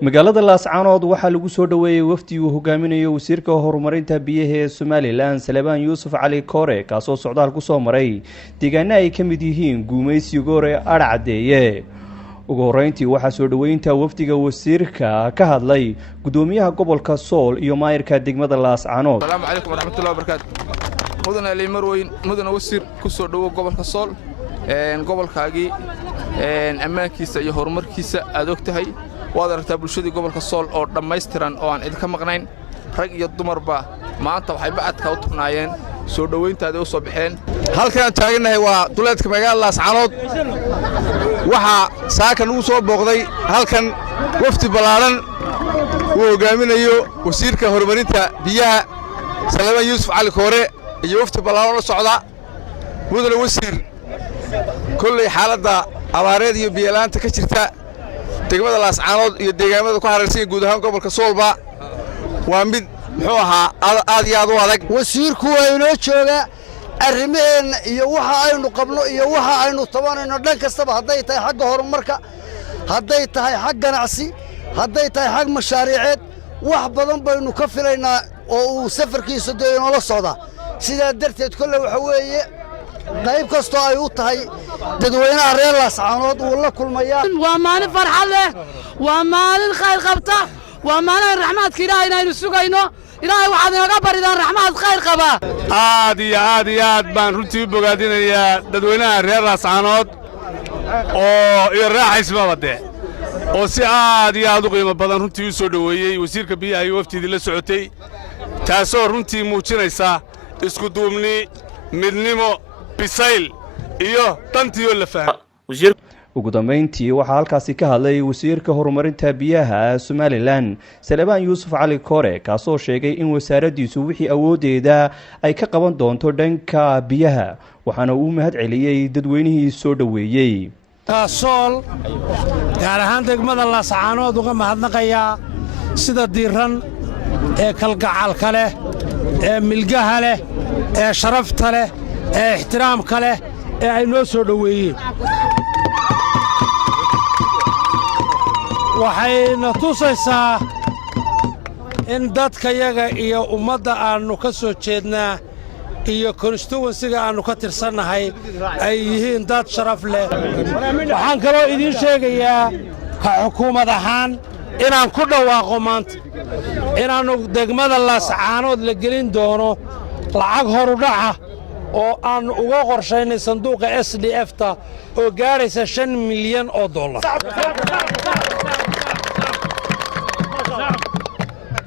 magaalada Laascaanood waxaa lagu soo dhaweeyay wafdi uu hogaaminayo wasiirka horumarinta biyaha ee Somaliland Salebaan Yuusuf Cali Koore kaasoo socdaal ku soo maray deegaano ay ka mid yihiin Guumaysi Goore Arcadeeye. ugu horeyntii waxaa soo dhaweynta wafdiga wasiirka ka hadlay gudoomiyaha gobolka Sool iyo maayirka degmada Laascaanood. Assalaamu calaykum waraxmatullaahi wabarakaatuh. mudane Ali Marweyn mudane wasiir ku soo dhawo gobolka Sool gobolkaagi ammaankiisa iyo horumarkiisa aad ogtahay waad aragtaa bulshadii gobolka Sool oo dhammaystiran oo aan idinka maqnayn rag iyo dumarba maanta waxay bacadka u tubnaayeen soo dhaweyntaada u soo baxeen halkaan taaganahay waa duleedka magaalada Laascaanood waxa saaka lagu soo booqday halkan wafdi balaaran uu hogaaminayo wasiirka horumarinta biyaha Salebaan Yuusuf Cali Koore iyo wafdi balaaran oo socda mudane wasiir kullay xaaladda abaareed iyo biyalaanta ka jirta degmada Laascaanood iyo deegaamada ku hareersan guud ahaan gobolka Soolba waa mid muxuu ahaa aad iyo aad u adag wasiirku waa inoo jooga arrimaheena iyo waxa aynu qabno iyo waxa aynu tabanayno dhan kastaba hadday tahay xagga horumarka hadday tahay xag ganacsi hadday tahay xag mashaariiceed wax badan baynu ka filaynaa oo uu safarkiisa deegaano la socda sidaa darteed kolley waxa weeye qayb kastoo ay u tahay dadweynaha reer Laascaanood uu la kulmaya waa maalin farxad leh waa maalin khayr qabta waa maalin raxmaadka Ilaahay inaynu sugayno Ilaahay waxaad inaga baridaan raxmaad khayr qaba aad iyo aad baan runtii bogaadinayaa dadweynaha reer Laascaanood oo iyo raaxaysmaba oo si aad iyo aad u qiimo badan runtii u soo dhaweeyay wasiirka biyaha iyo waftiidii la socotay taasoo runtii muujinaysa isku duubni midnimo bisayl iyo dantiyo la fahmo ugu dambeyntii waxaa halkaasi ka hadlay wasiirka horumarinta biyaha Somaliland Salebaan Yuusuf Cali Koore kaasoo sheegay in wasaaraddiisu wixii awoodeeda ay ka qaban doonto dhanka biyaha waxaana uu mahad celiyay dadweynihii soo dhaweeyay Sool gaar ahaan degmada Laascaanood uga mahadnaqaya sida diiran ee kalgacalka leh ee milgaha leh ee sharafta leh ee ixtiraamka leh ee ay noo soo dhaweeyeen waxayna tusaysaa in dadkayaga iyo ummadda aannu ka soo jeednaa iyo constituency-ga aannu ka tirsannahay ay yihiin dad sharaf leh waxaan kaloo idiin sheegayaa ka xukuumad ahaan inaan ku dhawaaqo maanta inaannu degmada Laascaanood la gelin doono lacag horudhaca oo aannu uga qorshaynay sanduuqa SDF-ta oo gaadhaysa $5 milyan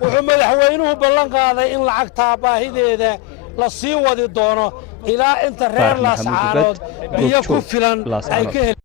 wuxuu madaxweynuhu ballan qaaday in lacagtaa baahideeda la sii wadi doono ilaa inta reer Laascaanood biyo ku filan ay ka